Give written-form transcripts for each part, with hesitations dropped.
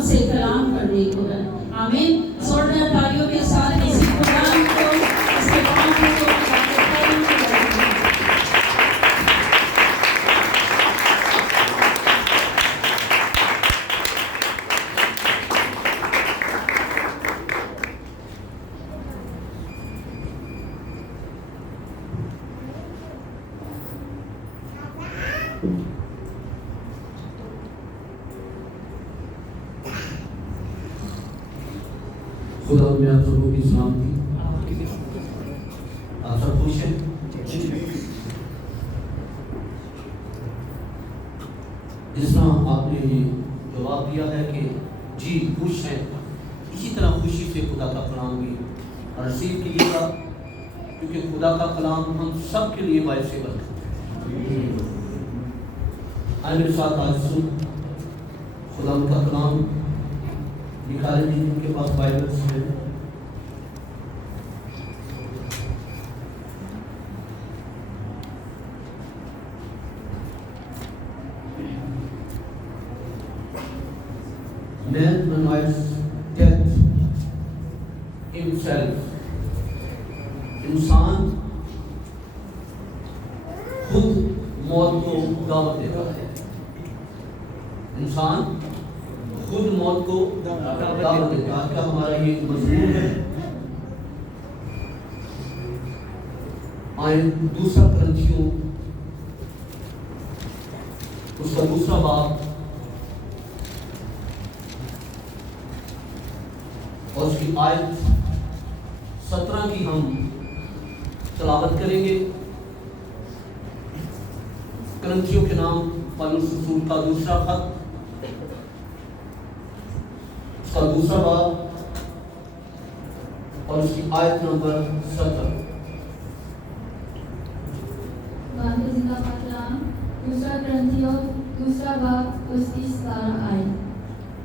ہم سے کلام کرنے کو ہے۔ آمین۔ سوڑنا تالیوں کے ساتھ اسی قرآن کو، اس کے کلام کو خدا میں آپ سبوں کی سلامتی۔ آپ سب خوش ہیں؟ جس طرح آپ نے یہ جواب دیا ہے کہ جی خوش ہیں، اسی طرح خوشی سے خدا کا کلام بھی ریسیو کیجیے گا، کیونکہ خدا کا کلام ہم سب کے لیے باعث برکت ہے۔ آئے میرے ساتھ آج سن خدا کا کلام نکالے جن کے پاس بائبلس ہیں۔ Man denies death himself. انسان خود موت کو دعوت دیتا ہے۔ انسان خود موت کو دعوت دیتا ہے۔ آج کا ہمارا یہ مضمون ہے۔ آئیں دوسرا کرنتھیوں اس کا دوسرا باب اور اس کی آیت 17 کی ہم تلاوت کریں گے۔ کرنتھیوں کے نام پولس رسول کا دوسرا خط، اس کا دوسرا باب اور اس کی آیت نمبر 17۔ دوسرا کرنتھیوں دوسرا باب اس کی 17 آیت۔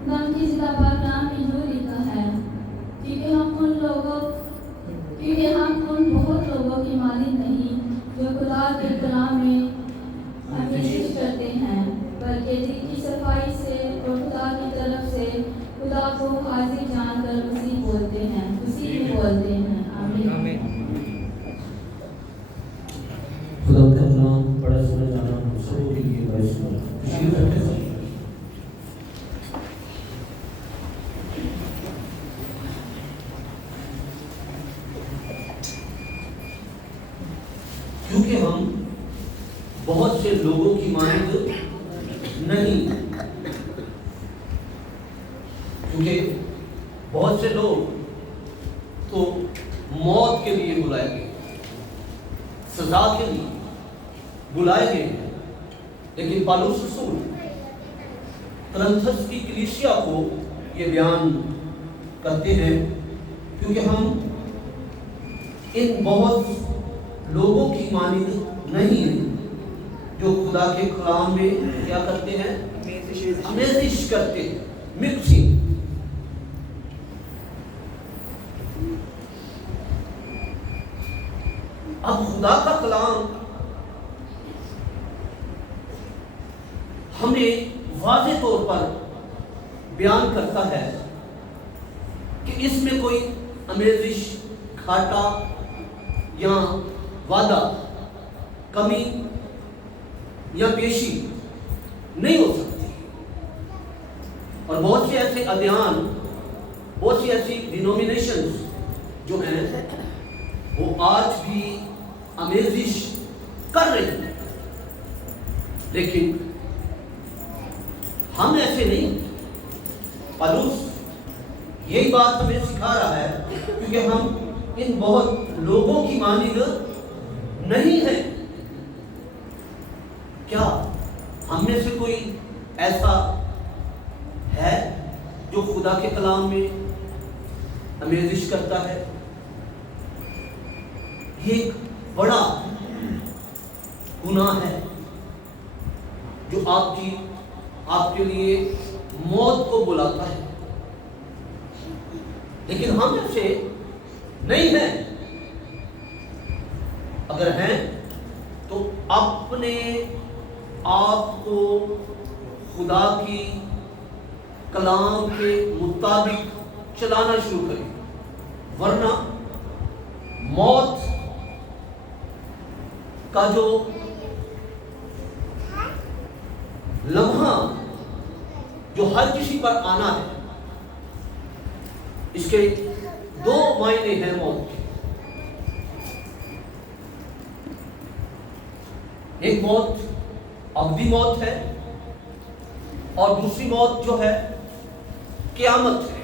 خدا کی زندہ پاک کلام میں جو لکھا ہے، کیونکہ ہم ان بہت لوگوں کی مانند نہیں جو خدا کے کلام میں ہمیشہ کرتے ہیں، بلکہ دل کی صفائی سے اور خدا کی طرف سے خدا کو حاضر جان کر اسی میں بولتے ہیں۔ آمین۔ خدا کا کلام بڑا سمجھ جانا ہم سب کے لیے باعث برکت ہے۔ کیونکہ ہم بہت سے لوگوں کی مانند نہیں، کیونکہ بہت سے لوگ تو موت کے لیے بلائے گئے، سزا کے لیے بلائے گئے ہیں، لیکن پالوس رسول کرنتھس کی کلیسیا کو یہ بیان کرتے ہیں، کیونکہ ہم ان بہت لوگوں کی مانند نہیں ہیں جو خدا کے کلام میں کیا کرتے ہیں، آمیزش کرتے ہیں، مکسنگ۔ اب خدا کا کلام ہمیں واضح طور پر بیان کرتا ہے کہ اس میں کوئی آمیزش، گھاٹا یا وعدہ، کمی یا پیشی نہیں ہو سکتی۔ اور بہت سے ایسے ادیان، بہت سی ایسی ڈینومینیشنز جو ہیں وہ آج بھی آمیزش کر رہی ہیں، لیکن ہم ایسے نہیں۔ پالوس یہی بات ہمیں سکھا رہا ہے، کیونکہ ہم ان بہت لوگوں کی مانند نہیں ہیں۔ کیا ہم میں سے کوئی ایسا ہے جو خدا کے کلام میں آمیزش کرتا ہے؟ یہ ایک بڑا گناہ ہے جو آپ کے لیے موت کو بلاتا ہے، لیکن ہم ایسے نہیں ہیں۔ اگر ہیں تو اپنے آپ کو خدا کی کلام کے مطابق چلانا شروع کریں، ورنہ موت کا جو لمحہ جو ہر کسی پر آنا ہے، اس کے دو معنی ہیں موت کے۔ ایک موت ابدی موت ہے اور دوسری موت جو ہے قیامت ہے،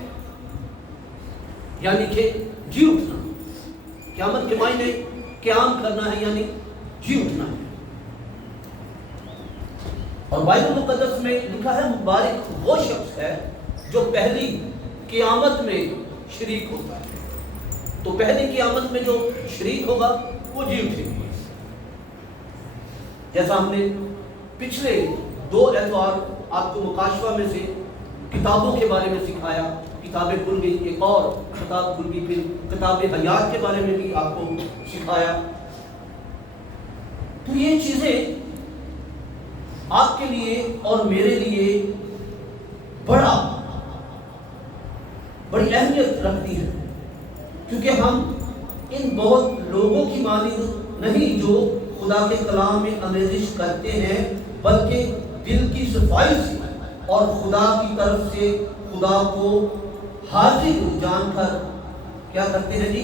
یعنی کہ جی اٹھنا۔ قیامت کے معنی قیام کرنا ہے، یعنی جی اٹھنا ہے۔ اور بائبل مقدس میں لکھا ہے مبارک وہ شخص ہے جو پہلی قیامت میں شریک ہوتا ہے۔ تو پہلی قیامت میں جو شریک ہوگا وہ جی اٹھے گا۔ جیسا ہم نے پچھلے 2 اتوار آپ کو مکاشفہ میں سے کتابوں کے بارے میں سکھایا، کتابیں کھل گئی، ایک اور کتاب کھل گئی، پھر کتاب حیات کے بارے میں بھی آپ کو سکھایا۔ تو یہ چیزیں آپ کے لیے اور میرے لیے بڑی اہمیت رکھتی ہے، کیونکہ ہم ان بہت لوگوں کی مانند نہیں جو خدا کے کلام میں آمیزش کرتے ہیں، بلکہ دل کی صفائی سے اور خدا کی طرف سے خدا کو حاضر جان کر کیا کرتے ہیں جی؟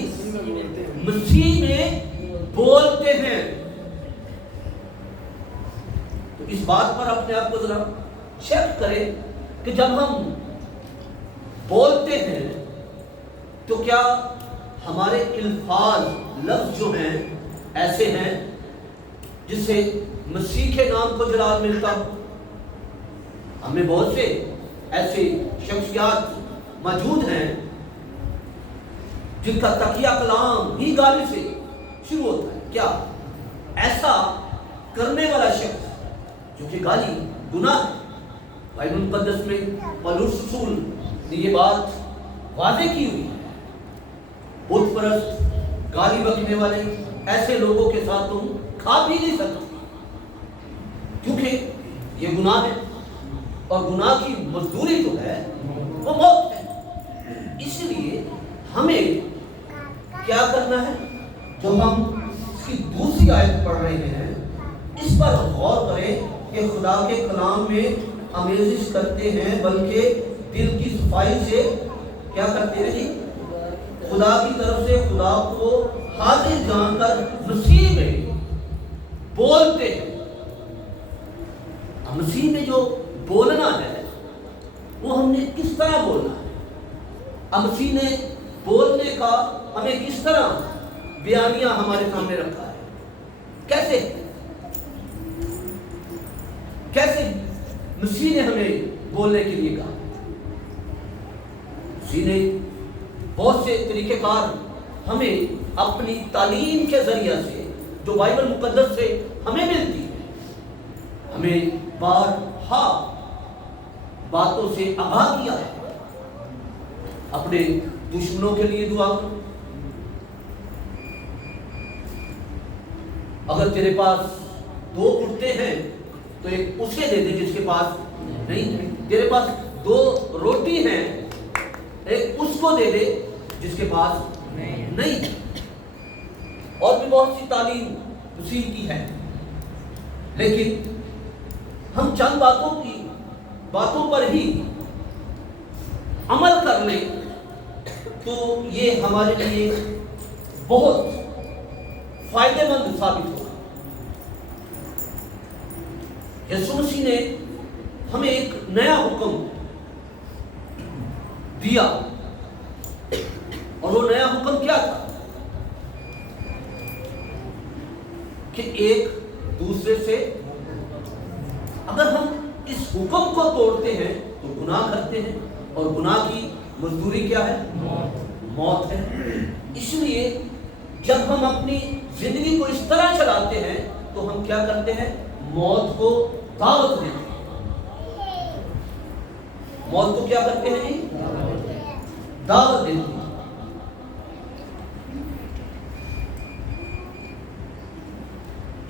مسیح میں بولتے ہیں۔ تو اس بات پر اپنے آپ کو ذرا چیک کریں کہ جب ہم بولتے ہیں تو کیا ہمارے الفاظ لفظ جو ہیں ایسے ہیں جس سے مسیح کے نام کو جلال ملتا ہو؟ ہمیں بہت سے ایسے شخصیات موجود ہیں جن کا تقیہ کلام ہی گالی سے شروع ہوتا ہے۔ کیا ایسا کرنے والا شخص جو کہ گالی گناہ ہے، بائبل مقدس میں پولس رسول نے یہ بات واضح کی ہوئی ہے، بت پرست گالی بکنے والے ایسے لوگوں کے ساتھ تم کھا بھی نہیں سکتے، کیونکہ یہ گناہ ہے اور گناہ کی مزدوری جو ہے وہ موت ہے۔ اس لیے ہمیں کیا کرنا ہے؟ جب ہم اس کی دوسری آیت پڑھ رہے ہیں، اس پر غور کریں کہ خدا کے کلام میں آمیزش کرتے ہیں، بلکہ دل کی صفائی سے کیا کرتے ہیں جی؟ خدا کی طرف سے خدا کو حاضر جان کر مسیح میں بولتے ہیں۔ مسیح میں جو بولنا ہے وہ ہم نے کس طرح بولنا ہے؟ مسیح نے بولنے کا ہمیں کس طرح بیانیہ ہمارے سامنے رکھا ہے؟ کیسے مسیح نے ہمیں بولنے کے لیے کہا؟ مسیح نے بہت سے طریقہ کار ہمیں اپنی تعلیم کے ذریعہ سے جو بائبل مقدس سے ہمیں ملتی ہے، ہمیں بارہا باتوں سے آگاہ کیا ہے۔ اپنے دشمنوں کے لیے دعا کرو، اگر تیرے پاس 2 کرتے ہیں تو ایک اسے دے دے جس کے پاس نہیں ہے، تیرے پاس 2 روٹی ہیں ایک اس کو دے دے جس کے پاس نہیں ہے۔ اور بھی بہت سی تعلیم مسیح کی ہے، لیکن ہم چند باتوں پر ہی عمل کر لیں تو یہ ہمارے لیے بہت فائدہ مند ثابت ہوگا۔ یسوع مسیح نے ہمیں ایک نیا حکم دیا، اور وہ نیا حکم کیا تھا؟ کہ ایک دوسرے سے اگر ہم اس حکم کو توڑتے ہیں تو گناہ کرتے ہیں، اور گناہ کی مزدوری کیا ہے؟ موت ہے۔ اس لیے جب ہم اپنی زندگی کو اس طرح چلاتے ہیں تو ہم کیا کرتے ہیں؟ موت کو دعوت دیتے ہیں۔ موت کو کیا کرتے ہیں جی؟ دعوت دیتے ہیں۔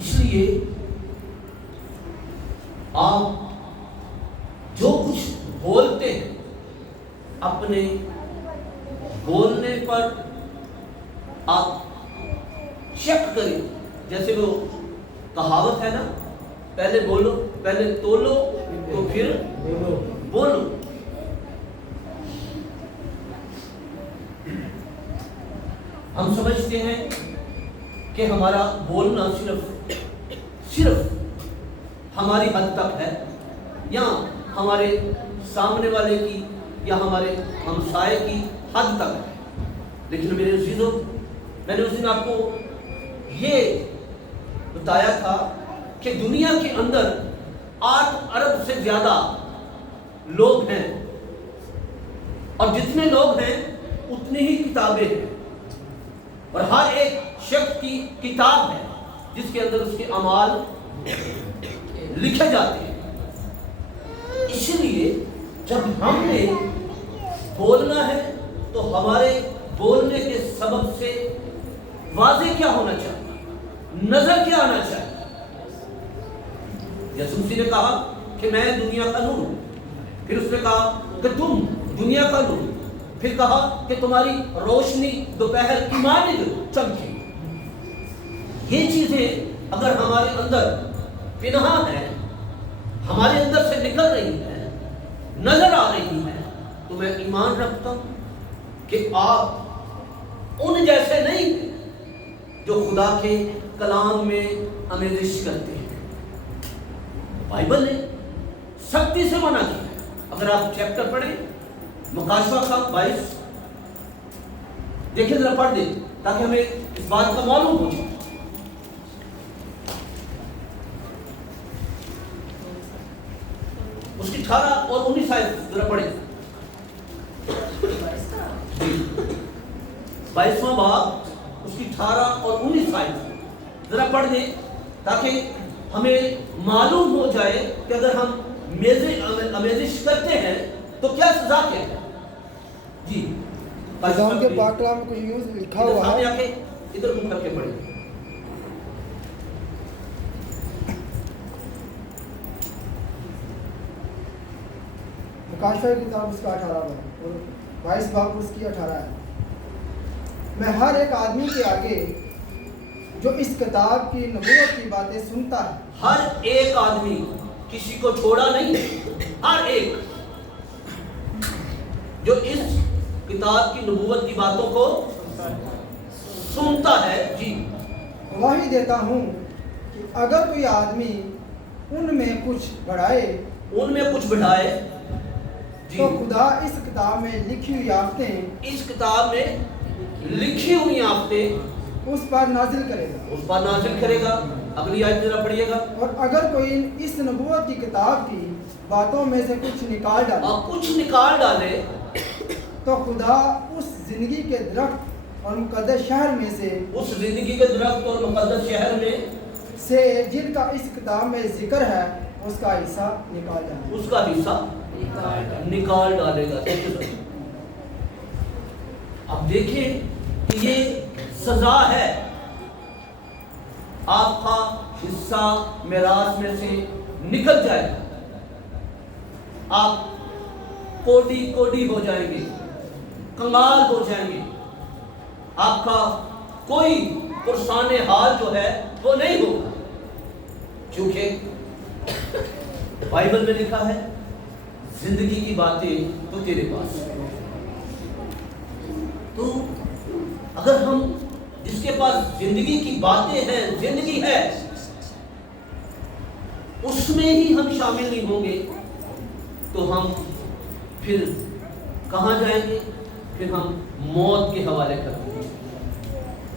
اس لیے آپ جو کچھ بولتے ہیں اپنے بولنے پر آپ چیک کریں. جیسے وہ کہاوت ہے نا, پہلے بولو, پہلے تولو تو پھر بولو. ہم سمجھتے ہیں کہ ہمارا بولنا صرف ہماری حد تک ہے, یا ہمارے سامنے والے کی یا ہمارے ہمسائے کی حد تک ہے. لیکن میرے عزیزوں, میں نے اس دن آپ کو یہ بتایا تھا کہ دنیا کے اندر 8 ارب سے زیادہ لوگ ہیں, اور جتنے لوگ ہیں اتنی ہی کتابیں ہیں, اور ہر ایک شخص کی کتاب ہے جس کے اندر اس کے اعمال لکھے جاتے ہیں. اسی لیے جب ہم نے بولنا ہے تو ہمارے بولنے کے سبب سے واضح کیا ہونا چاہیے, نظر کیا آنا چاہیے. یسوع مسیح نے کہا کہ میں دنیا کا نور ہوں, پھر اس نے کہا کہ تم دنیا کا نور, پھر کہا کہ تمہاری روشنی دوپہر کی مانند چمکے. یہ چیزیں اگر ہمارے اندر پنہاں ہیں, ہمارے اندر سے نکل رہی ہیں, نظر آ رہی ہیں, تو میں ایمان رکھتا ہوں کہ آپ ان جیسے نہیں جو خدا کے کلام میں آمیزش کرتے ہیں. بائبل نے سختی سے منع کیا. اگر آپ چیپٹر پڑھیں مکاشفہ کا 22, دیکھیں ذرا پڑھ دیں تاکہ ہمیں اس بات کا معلوم ہو جائے. اس کی 18 اور 19 آیت ذرا پڑھیں. 22واں باب اس کی 18 اور 19 آیت ذرا پڑھ دیں تاکہ ہمیں معلوم ہو جائے کہ اگر ہم آمیزش کرتے ہیں تو کیا سزا ہے. جی نظام کے پاک کلام میں کچھ یوں لکھا ہوا ہے. آ کے ادھر منہ کر کے پڑھیں. مکاشفہ کی کتاب اس کا 18 ہے اور 22 باب اس کی 18 ہے. میں ہر ایک آدمی کے آگے جو اس کتاب کی نبوت کی باتیں سنتا ہے, ہر ایک آدمی, کسی کو چھوڑا نہیں, ہر ایک جو اس کتاب کی نبوت کی باتوں کو سنتا ہے, جی گواہی دیتا ہوں کہ اگر کوئی آدمی ان میں کچھ بڑھائے جی, تو خدا اس کتاب میں لکھی ہوئی آفتیں, اس کتاب میں لکھی ہوئی آفتیں اس پر نازل کرے گا, اس پر نازل کرے گا. اگلی آیت ذرا پڑھیے گا. اور اگر کوئی اس نبوت کی کتاب کی باتوں میں سے کچھ نکال ڈالے اور کچھ نکال ڈالے تو خدا اس زندگی کے درخت اور مقدس شہر میں سے, اس زندگی کے درخت اور مقدس شہر میں سے جن کا اس کتاب میں ذکر ہے اس کا حصہ نکال ڈالے, اس کا حصہ نکال ڈالے گا. اب دیکھیں کہ یہ سزا ہے. آپ کا حصہ میراث میں سے نکل جائے گا, آپ کوڑی ہو جائیں گے, کنگال ہو جائیں گے. آپ کا کوئی پرسان حال جو ہے وہ نہیں ہوگا, کیونکہ بائبل میں لکھا ہے زندگی کی باتیں تو تیرے پاس. تو اگر ہم جس کے پاس زندگی کی باتیں ہیں, زندگی ہے, اس میں ہی ہم شامل نہیں ہوں گے تو ہم پھر کہاں جائیں گے؟ پھر ہم موت کے حوالے کر دیں گے.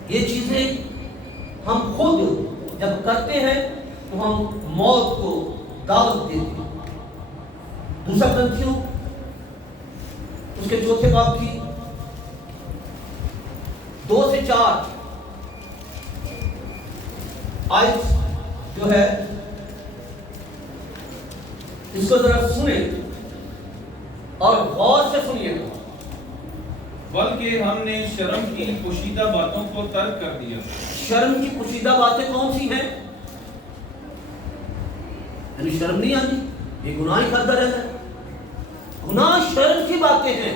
یہ چیزیں ہم خود جب کرتے ہیں تو ہم موت کو دعوت دیتے ہیں. دوسرا گرنتھیوں اس کے 4 باب کی 2 سے 4 آیت جو ہے اس کو ذرا سنیں اور غور سے سنیے گا. بلکہ ہم نے شرم کی پوشیدہ باتوں کو ترک کر دیا. شرم کی پوشیدہ باتیں کون سی ہیں؟ یعنی شرم نہیں آتی, یہ گناہ ہی کرتا رہتا ہے. گناہ شرم کی باتیں ہیں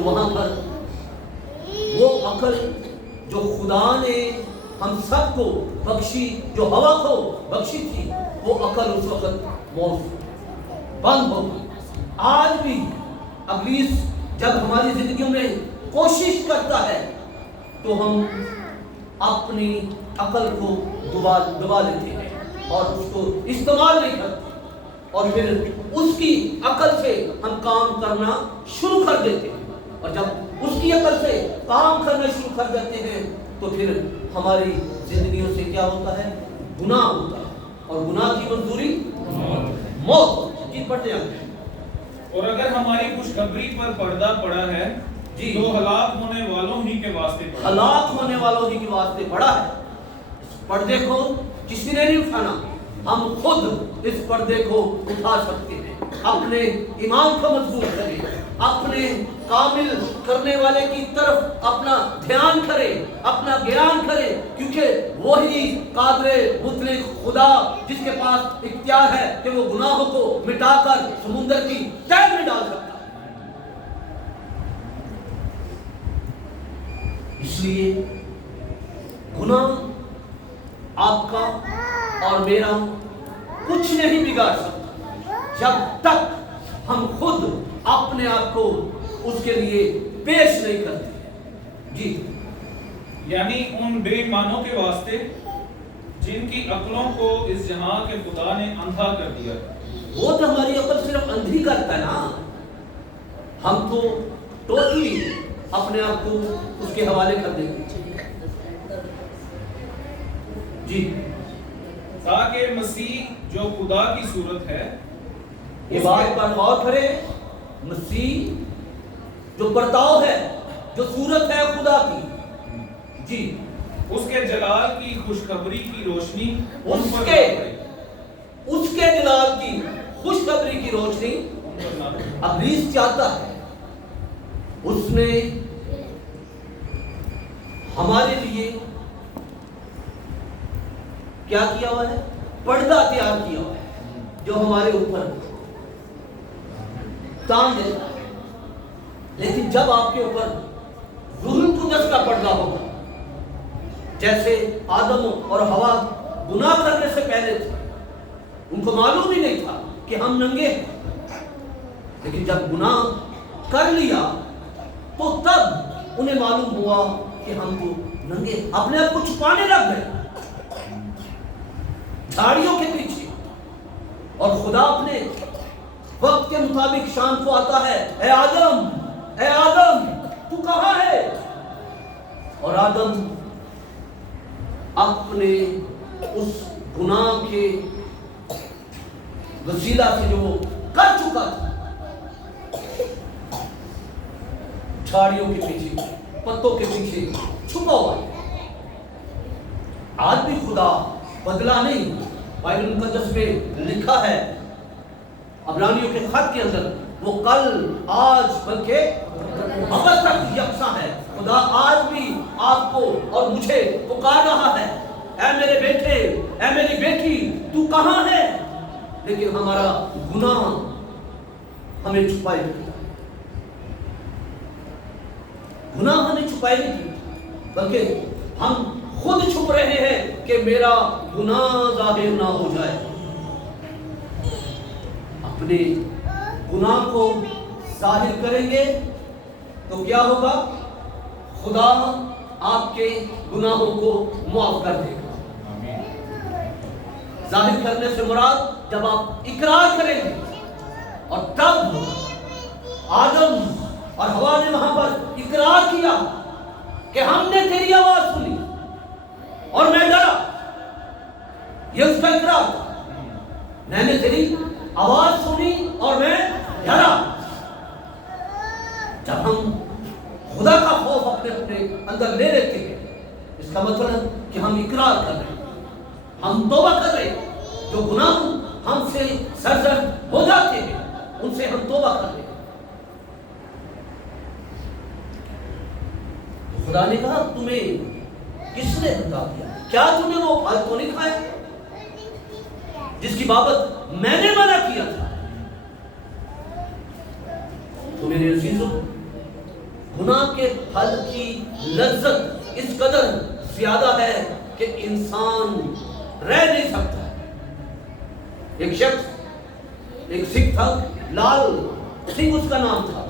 تو وہاں پر وہ عقل جو خدا نے ہم سب کو بخشی، جو ہوا کو بخشی تھی، وہ عقل اس وقت بند ہو گئی۔ آج بھی ابلیس جب ہماری زندگیوں میں کوشش کرتا ہے تو ہم اپنی عقل کو دبا لیتے ہیں اور اس کو استعمال نہیں کرتے، اور پھر اس کی عقل سے ہم کام کرنا شروع کر دیتے ہیں، اور جب اس کی عقل سے کام کرنا شروع کر دیتے ہیں تو پھر ہماری زندگیوں سے کیا ہوتا ہے؟ گناہ ہوتا ہے، اور گناہ کی مزدوری موت۔ جی پڑھتے ہیں۔ اور اگر ہماری خوشخبری پر پردہ پڑا ہے جی تو ہلاک ہونے والوں ہی کے واسطے پڑا ہے۔ ہلاک ہونے والوں ہی کے واسطے پڑا ہے۔ اس پردے کو کسی نے نہیں اٹھانا، ہم خود اس پردے کو اٹھا سکتے ہیں۔ اپنے ایمان کو مضبوط کریں، اپنے کامل کرنے والے کی طرف اپنا دھیان کریں، اپنا گیان کریں، کیونکہ وہی قادر مطلق خدا جس کے پاس اختیار ہے کہ وہ گناہوں کو مٹا کر سمندر کی تہہ میں ڈال سکتا ہے۔ اس لیے گناہ آپ کا اور میرا کچھ نہیں بگاڑ سکتا جب تک ہم خود اپنے آپ کو اس کے لیے پیش نہیں کرتے۔ جی یعنی ان بے ایمانوں کے واسطے جن کی عقلوں کو اس جہاں کے خدا نے اندھا کر دیا۔ وہ تو ہماری عقل صرف اندھی کرتا ہے نا، ہم تو ٹوٹلی اپنے آپ کو اس کے حوالے کر دیں گے۔ جی تاکہ مسیح جو خدا کی صورت ہے، یہ بات پر غور کریں، مسیح جو برتاؤ ہے، جو صورت ہے خدا کی، جی اس کے جلال کی خوشخبری کی روشنی ان اس پر کے نہ پڑے۔ جلال کی خوشخبری کی روشنی ان پر نہ پڑے۔ ابلیس چاہتا ہے، اس نے ہمارے لیے کیا کیا ہوا ہے؟ پردہ تیار کیا ہوا ہے جو ہمارے اوپر تان دیتا ہے، لیکن جب آپ کے اوپر روح القدس کا پردہ ہوگا، جیسے آدم اور حوا گناہ کرنے سے پہلے تھے، ان کو معلوم ہی نہیں تھا کہ ہم ننگے ہیں، لیکن جب گناہ کر لیا تو تب انہیں معلوم ہوا کہ ہم تو ننگے، اپنے آپ کو چھپانے لگ گئے جھاڑیوں کے پیچھے، اور خدا اپنے وقت کے مطابق شام کو آتا ہے، اے آدم تو کہاں ہے؟ اور آدم اپنے اس گناہ کے وسیلہ سے جو وہ کر چکا تھا، جھاڑیوں کے پیچھے، پتوں کے پیچھے چھپا ہوا ہے۔ آج بھی خدا بدلا نہیں، بائبل مقدس میں لکھا ہے عبرانیوں کے خط کے اندر، وہ کل آج بلکہ ابد تک یکساں ہے۔ خدا آج بھی آپ کو اور مجھے پکار رہا ہے، اے میرے بیٹے، اے میری بیٹی، تو کہاں ہے؟ لیکن ہمارا گناہ ہمیں چھپائے نہیں، گناہ ہمیں چھپائے نہیں، بلکہ ہم خود چھپ رہے ہیں کہ میرا گناہ ظاہر نہ ہو جائے۔ اپنے گناہ کو ظاہر کریں گے تو کیا ہوگا؟ خدا آپ کے گناہوں کو معاف کر دے گا۔ ظاہر کرنے سے مراد جب آپ اقرار کریں گے، اور تب آدم اور حوا نے وہاں پر اقرار کیا کہ ہم نے تیری آواز سنی اور میں ڈرا، یہ اس کا اقرار تھا، میں نے تیری آواز سنی اور میں ڈرا۔ جب ہم خدا کا خوف اپنے اندر لے لیتے ہیں، اس کا مطلب کہ ہم اقرار کر رہے ہیں، ہم توبہ کر رہے ہیں، جو گناہ ہم سے سرزد ہو جاتے ہیں ان سے ہم توبہ کر رہے ہیں۔ خدا نے کہا تمہیں کس نے بتا دیا؟ کیا تم نے وہ پھل تو نہیں کھایا جس کی بابت میں نے منع کیا تھا؟ تو میرے عزیزوں، گناہ کے پھل کی لذت اس قدر زیادہ ہے کہ انسان رہ نہیں سکتا. ایک شخص، ایک سکھ تھا، لال سنگھ اس کا نام تھا.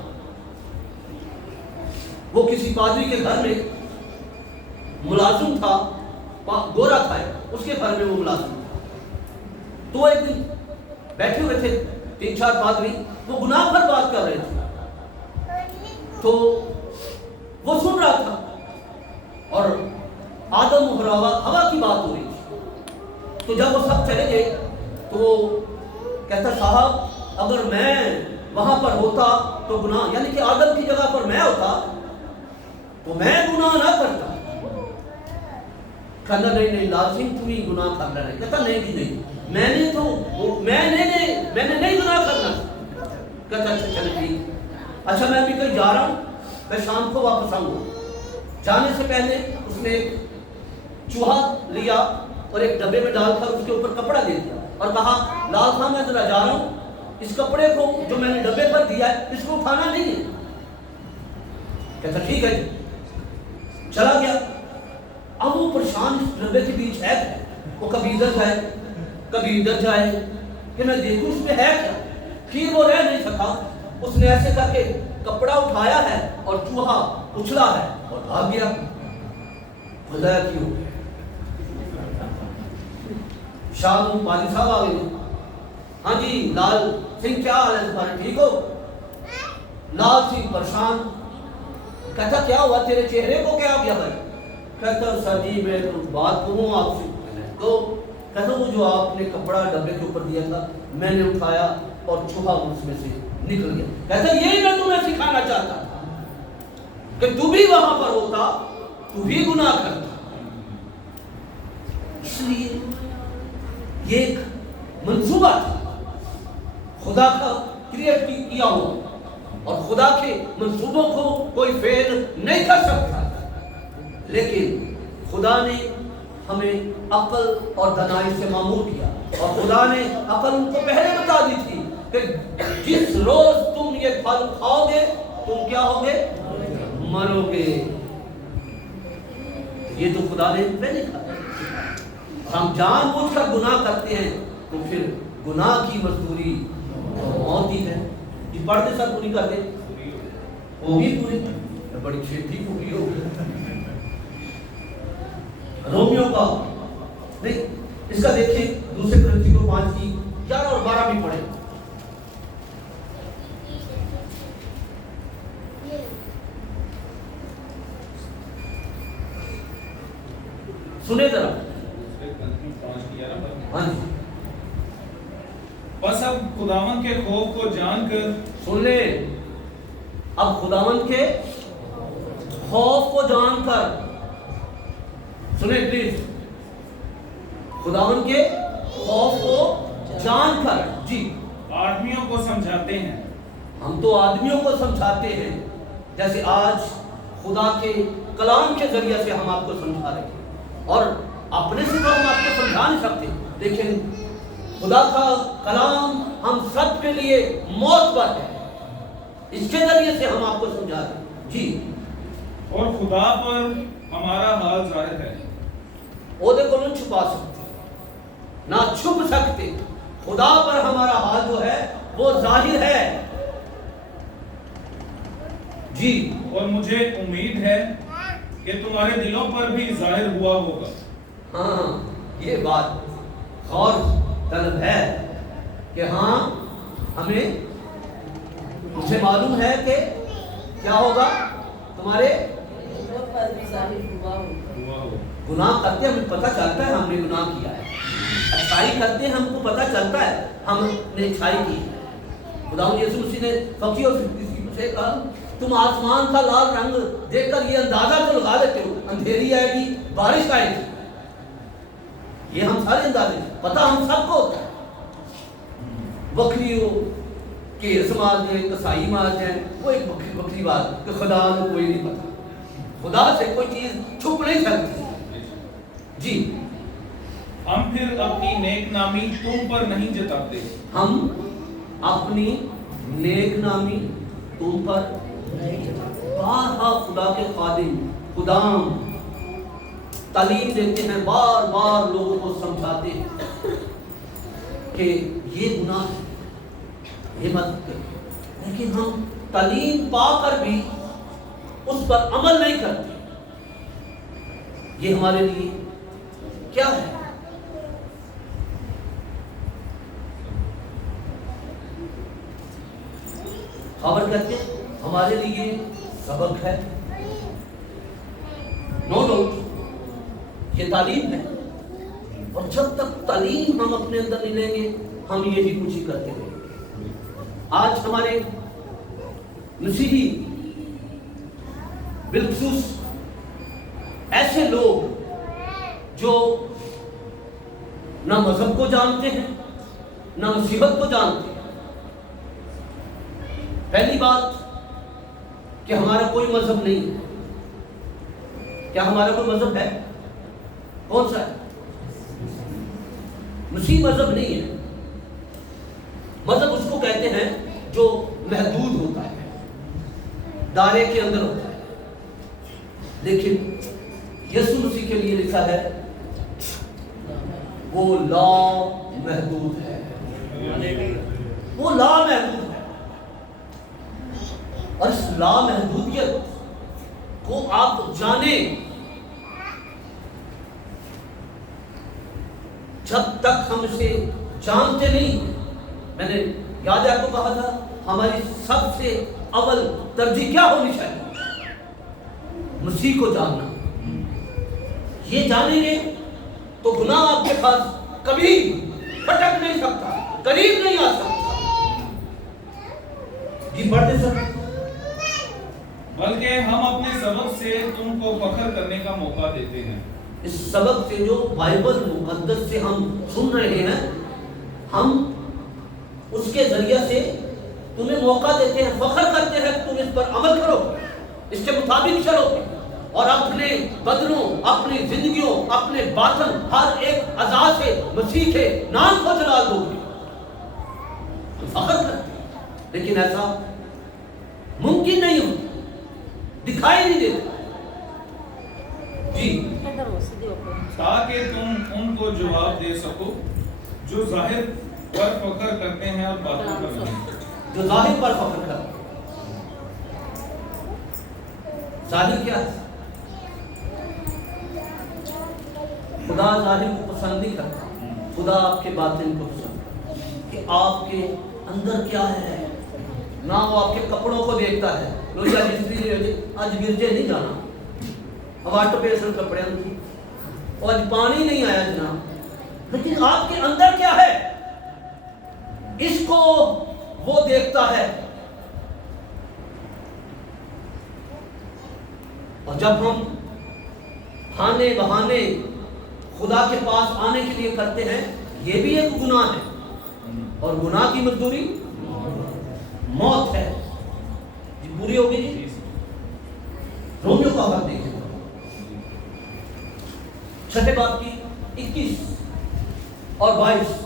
وہ کسی پادری کے گھر میں ملازم تھا، گورا تھا، اس کے گھر میں وہ ملازم تھا. تو ایک دن بیٹھے ہوئے تھے 3-4 پادری، وہ گناہ پر بات کر رہے تھے. تو وہ سن رہا تھا اور آدم و ہوا کی بات ہو رہی تھی. تو جب وہ سب چلے گئے تو وہ کہتا صاحب اگر میں وہاں پر ہوتا تو گناہ، یعنی کہ آدم کی جگہ پر میں ہوتا تو میں گناہ نہ کرتا. کہنا نہیں لال سنگھ تم ہی گناہ کرنا ہے. کہتا نہیں میں نے نہیں گناہ کرنا. کہتا اچھا چلے ٹھیک، اچھا میں ابھی کہیں جا رہا ہوں، میں شام کو واپس آؤں گا. جانے سے پہلے اس نے ایک چوہا لیا اور ایک ڈبے میں ڈال کر اس کے اوپر کپڑا دے دیا اور کہا لال صاحب میں ذرا جا رہا ہوں، اس کپڑے کو جو میں نے ڈبے پر دیا ہے اس کو اٹھانا نہیں ہے. کہتا ٹھیک ہے. چلا گیا. اب وہ پریشان اس ڈبے کے بیچ ہے، وہ کبھی ادھر جائے کبھی ادھر جائے کہ میں دیکھوں اس میں ہے کیا. پھر وہ رہ نہیں سکا، اس نے ایسے کر کے کپڑا اٹھایا ہے اور چوہا اچھلا ہے اور بھاگ گیا. خدا کیوں شام پادری صاحب آ گئے. ہاں جی لال سنگھ کیا حال ہے تمہارے، ٹھیک ہو؟ لال سنگھ پریشان. کہتا کیا ہوا تیرے چہرے کو کیا گیا بھائی؟ کہتا سر جی میں بات کہوں آپ سے. تو کہتا وہ جو آپ نے کپڑا ڈبے کے اوپر دیا تھا میں نے اٹھایا اور چوہا اس میں سے نکل گیا. کہتا یہی میں تمہیں سکھانا چاہتا تھا کہ تو بھی وہاں پر ہوتا تو بھی گناہ کرتا. اس لیے یہ ایک منصوبہ تھا خدا کا کریٹ کیا ہوا، اور خدا کے منصوبوں کو کوئی فیل نہیں کر سکتا. لیکن خدا نے ہمیں عقل اور دانائی سے معمور کیا، اور خدا نے عقل ان کو پہلے بتا دی تھی کہ جس روز تم یہ پھل کھاؤ گے تم کیا ہوگے؟ مرو گے. یہ تو خدا نے پہلے کہا. ہم جان بوجھ کر گناہ کرتے ہیں تو پھر گناہ کی مزدوری موت ہی ہے. یہ پڑھ دے سب پوری کر دے، ہوگی پوری، بڑی چھیتی پوری ہوگی. رومیو کا نہیں، اس کا دیکھیں دوسرے کرنتھی کو 5 کی 11 اور 12 بھی پڑھیں. سنے ذرا. ہاں جی. بس اب خداوند کے خوف کو جان کر سن لے، اب خداوند کے خوف کو جان کر، سنیں پلیز، خداوند کے خوف کو جان کر. جی آدمیوں کو سمجھاتے ہیں. ہم تو آدمیوں کو سمجھاتے ہیں جیسے آج خدا کے کلام کے ذریعے سے ہم آپ کو سمجھا رہے ہیں، اور اپنے سے تو ہم آپ کو سمجھا نہیں سکتے، لیکن خدا کا کلام ہم سب کے لیے موت پر ہے، اس کے ذریعے سے ہم آپ کو سمجھا رہے ہیں. جی اور خدا پر ہمارا حال ظاہر ہے. عہدے کو نہ چھپا سکتے، نہ چھپ سکتے. خدا پر ہمارا حال جو ہے وہ ظاہر ہے. جی اور مجھے امید ہے کہ تمہارے دلوں پر بھی ظاہر ہوا ہوگا. ہاں یہ بات غور طلب ہے کہ ہاں ہمیں مجھے معلوم ہے کہ کیا ہوگا، تمہارے ہوا ہوگا. گناہ کرتے ہمیں پتہ چلتا ہے ہم نے گناہ کیا ہے، اچھائی کرتے ہم کو پتہ چلتا ہے ہم نے اچھائی کی. خداوند یسوع مسیح نے فقیروں سے کہا تم آسمان کا لال رنگ دیکھ کر یہ اندازہ تو لگا لیتے ہو اندھیری آئے گی بارش آئے گی. یہ ہم سارے اندازے پتہ ہم سب کو ہوتا ہے. بکریوں کے سماج میں کسائی مار جائیں وہ ایک بکری بات کہ خدا کو کوئی نہیں پتا، خدا سے کوئی چیز چھپ نہیں سکتی. جی ہم پھر اپنی نیک نامی تم پر نہیں جتاتے. ہم اپنی نیک نامی تم پر نہیں جتاتے. بارہا خدا کے خادم خدام تعلیم دیتے ہیں، بار بار لوگوں کو سمجھاتے ہیں کہ یہ گناہ ہے، یہ مت کرو، لیکن ہم تعلیم پا کر بھی اس پر عمل نہیں کرتے۔ یہ ہمارے لیے کیا ہے؟ خبر کہتے ہیں ہمارے لیے سبق ہے، نو ڈاؤٹ یہ تعلیم ہے، اور جب تک تعلیم ہم اپنے اندر نہیں لیں گے ہم یہی کچھ ہی کرتے رہیں گے۔ آج ہمارے مسیحی بالخصوص ایسے لوگ جو نہ مذہب کو جانتے ہیں نہ مصیبت کو جانتے ہیں۔ پہلی بات کہ ہمارا کوئی مذہب نہیں ہے۔ کیا ہمارا کوئی مذہب ہے؟ کون سا ہے؟ مسیح مذہب نہیں ہے۔ مذہب اس کو کہتے ہیں جو محدود ہوتا ہے، دائرے کے اندر ہوتا ہے، لیکن یسوع مسیح کے لیے لکھا ہے وہ لا محدود ہے، وہ لا محدود ہے، اور اس لا محدودیت کو آپ جانیں جب تک ہم اسے جانتے نہیں۔ میں نے یاد ہے آپ کو کہا تھا ہماری سب سے اول ترجیح کیا ہونی چاہیے؟ مسیح کو جاننا۔ یہ جانیں گے تو گناہ آپ کے پاس کبھی پھٹک نہیں سکتا، قریب نہیں آ سکتا۔ جی پڑھتے سر۔ بلکہ ہم اپنے سبق سے تم کو فخر کرنے کا موقع دیتے ہیں۔ اس سبق سے جو بائبل مقدس سے ہم سن رہے ہیں، ہم اس کے ذریعے سے تمہیں موقع دیتے ہیں، فخر کرتے ہیں کہ تم اس پر عمل کرو، اس کے مطابق چلو، اور اپنے بدنوں، اپنی زندگیوں، اپنے باطن، ہر ایک اعضاء سے مسیح کے نام کو جلال دو گے۔ فخر کرتے ہیں، لیکن ایسا ممکن نہیں ہوتا، دکھائی نہیں دیتا۔ جی تاکہ تم ان کو جواب دے سکو جو ظاہر پر فخر کرتے ہیں اور باطن پر نہیں۔ جو ظاہر پر فخر کرتے ہیں، ظاہر کیا ہے؟ خدا ظاہر کو پسند نہیں کرتا، خدا آپ کے باطن کو پسند کرتا کہ آپ کے اندر کیا ہے۔ نہ وہ آپ کے کپڑوں کو دیکھتا ہے، لوگ آج گرجے نہیں جانا، واٹر پیسن کپڑے اندر، اور آج پانی نہیں آیا جناب، لیکن آپ کے اندر کیا ہے اس کو وہ دیکھتا ہے۔ اور جب ہم بہانے بہانے خدا کے پاس آنے کے لیے کرتے ہیں، یہ بھی ایک گناہ ہے، اور گناہ کی مزدوری موت ہے۔ جی پوری ہوگی جی؟ رومیو کا بات دیکھیں، چھٹے باب کی 21 اور 22۔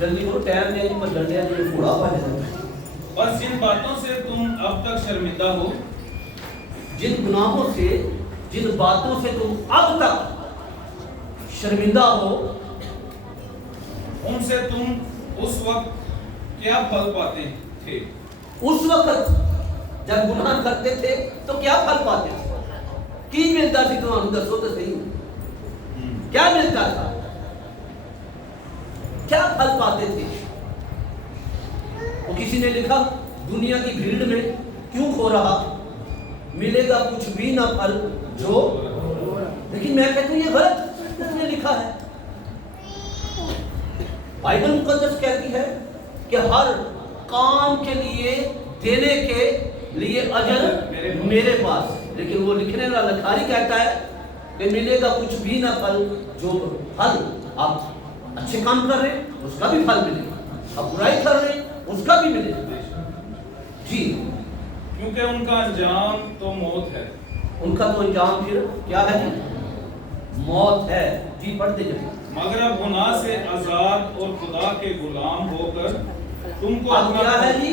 جلدی کرو، ٹائم دے پر ڈنڈے جو بوڑھا پا جاتا ہے۔ بس جن باتوں سے تم اب تک شرمندہ ہو، جن گناہوں سے، جن باتوں سے تم اب تک شرمندہ ہو، ان سے تم اس وقت کیا پھل پاتے تھے؟ اس وقت جب گناہ کرتے تھے تو کیا پھل پاتے تھے؟ کی ملتا تھی؟ تمہیں دسو تو صحیح، کیا ملتا تھا؟ کیا پھل پاتے تھے؟ وہ کسی نے لکھا دنیا کی بھیڑ میں کیوں کھو رہا، ملے گا کچھ بھی نہ پھل جو، لیکن میں کہتا ہوں یہ غلط اس نے لکھا ہے۔ بائبل مقدس کہتی ہے کہ ہر کام کے لیے دینے کے لیے اجر میرے پاس، لیکن وہ لکھنے والا لکھاری کہتا ہے کہ ملے گا کچھ بھی نہ پھل جو، پھل آپ اچھے کام کر رہے ہیں اس کا بھی پھل ملے گا، آپ برائی کر رہے ہیں اس کا بھی ملے گا۔ جی کیونکہ ان کا انجام تو موت ہے۔ ان کا تو انجام پھر کیا ہے؟ موت ہے۔ جی پڑھتے جائیں۔ مگر اب گناہ سے آزاد اور خدا کے غلام ہو کر تم کو اب کیا ہے جی؟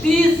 30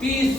30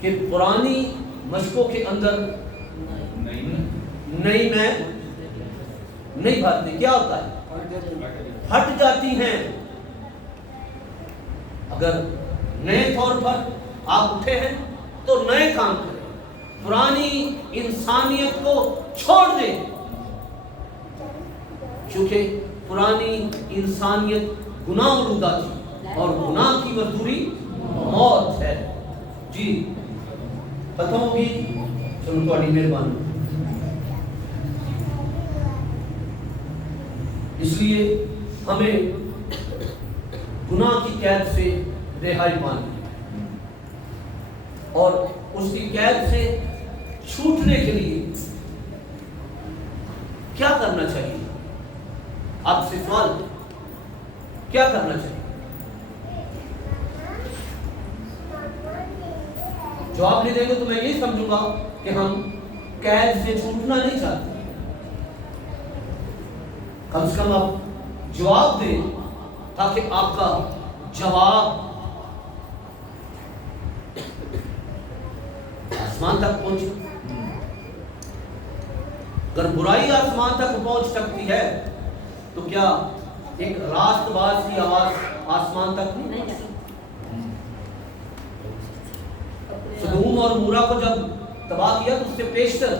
کہ پرانی مشقوں کے اندر نئی میں نہیں بھرتی، کیا ہوتا ہے؟ ہٹ جاتی ہیں۔ اگر نئے طور پر آپ اٹھے ہیں تو نئے کام کریں، پرانی انسانیت کو چھوڑ دیں، کیونکہ پرانی انسانیت گناہ آلودہ تھی اور گناہ کی مزدوری موت ہے۔ جی ختم ہوگی، چلو تھوڑی مہربانی۔ اس لیے ہمیں گناہ کی قید سے رہائی پانی اور اس کی قید سے چھوٹنے کے لیے کیا کرنا چاہیے؟ آپ سے سوال، کیا کرنا چاہیے؟ جواب نہیں دیں گے تو میں یہی سمجھوں گا کہ ہم قید سے چھوٹنا نہیں چاہتے۔ کم سے کم آپ جواب دیں تاکہ آپ کا جواب آسمان تک پہنچے۔ اگر برائی آسمان تک پہنچ سکتی ہے تو کیا ایک راست باز کی آواز آسمان تک نہیں؟ سدوم اور مورا کو جب تباہ کیا تو اس سے پیشتر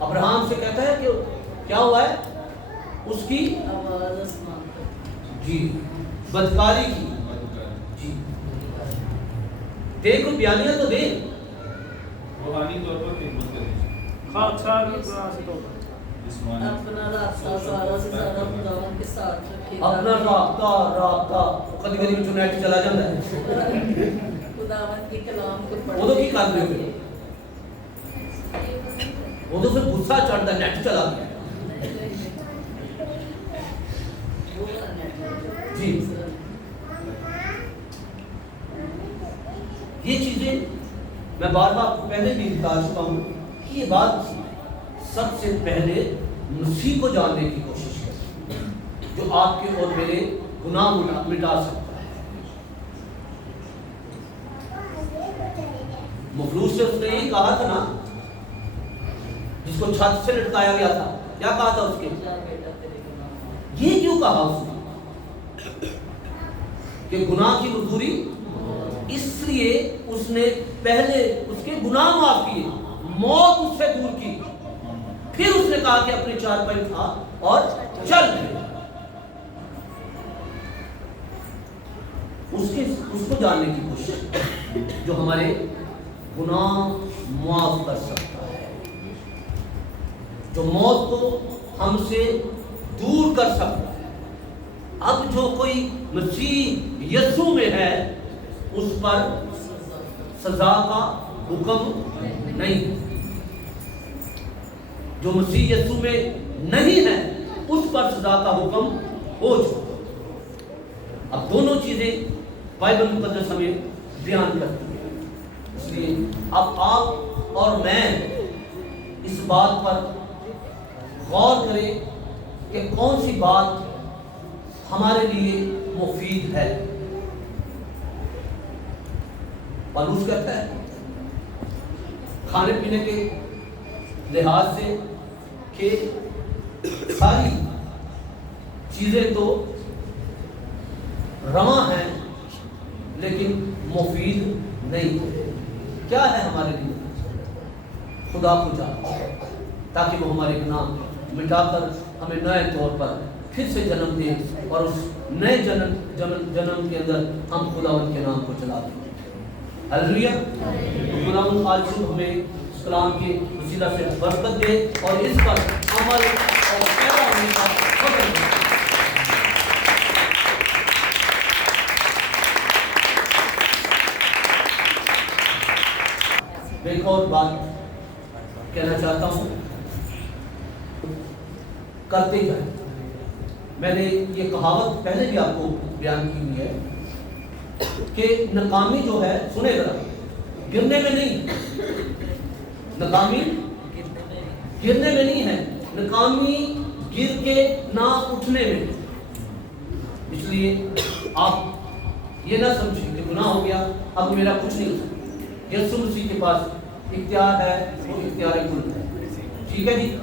ابراہیم سے کہتا ہے کہ کیا ہوا ہے؟ اس کی آواز آسمان تک، جی بدکاری کی، جی دیکھو بیانیہ تو دے، روحانی طور پر خدمت کریں، جسمانی اپنا رابطہ زیادہ سے زیادہ خداوند کے ساتھ رکھے، اپنا رابطہ کدی کدی میں نیٹ چلا جاتا ہے، خداوند کے کلام کو پڑھ وہ تو کی کر دے پھر، وہ تو پھر غصہ چڑھتا ہے، نیٹ چلا گیا۔ جی یہ چیزیں میں بار بار پہلے بھی بتا چکا ہوں کہ یہ بات سب سے پہلے مسیح کو جاننے کی کوشش کریں جو آپ کے اور میرے گناہ مٹا سکتا ہے۔ مفلوس سے اس نے یہی کہا تھا نا، جس کو چھت سے لٹکایا گیا تھا، کیا کہا تھا اس کے؟ یہ کیوں کہا اس نے کہ گناہ کی مزدوری؟ اس لیے اس نے پہلے اس کے گناہ معاف کیے، موت اس سے دور کی، پھر اس نے کہا کہ اپنے چارپائی اٹھا اور چل گئے۔ اس کو جاننے کی کوشش جو ہمارے گناہ معاف کر سکتا ہے، جو موت کو ہم سے دور کر سکتا ہے۔ اب جو کوئی مسیح یسوع میں ہے اس پر سزا کا حکم نہیں، جو مسیح یسوع میں نہیں ہے اس پر سزا کا حکم ہو چکا۔ اب دونوں چیزیں بائبل مقدس ہمیں بیان کرتی ہیں، اس لیے اب آپ اور میں اس بات پر غور کریں کہ کون سی بات ہمارے لیے مفید ہے۔ پالوس کہتا ہے کھانے پینے کے لحاظ سے کہ ساری چیزیں تو رواں ہیں لیکن مفید نہیں۔ کیا ہے ہمارے لیے؟ خدا کو جاننا، تاکہ وہ ہمارے گناہ مٹا کر ہمیں نئے طور پر پھر سے جنم دے اور اس نئے جنم کے اندر ہم خداوند کے نام کو چلا دیں۔ ہلیلویا۔ خداوند آج صبح ہمیں اس کلام کے وسیلہ سے برکت دے اور اس پر عمل اور پیدا ہونے کا فضل دے۔ ایک اور بات کہنا چاہتا ہوں، کرتے جائیں۔ میں نے یہ کہاوت پہلے بھی آپ کو بیان کی ہوئی ہے کہ ناکامی جو ہے، سنے ذرا، گرنے میں نہیں، ناکامی گرنے میں نہیں ہے، ناکامی گر کے نہ اٹھنے میں۔ اس لیے آپ یہ نہ سمجھیں کہ گناہ ہو گیا اب میرا کچھ نہیں ہو سکتا۔ یسوع مسیح کے پاس اختیار ہے، وہ اختیار کل ہے. ٹھیک ہے جی.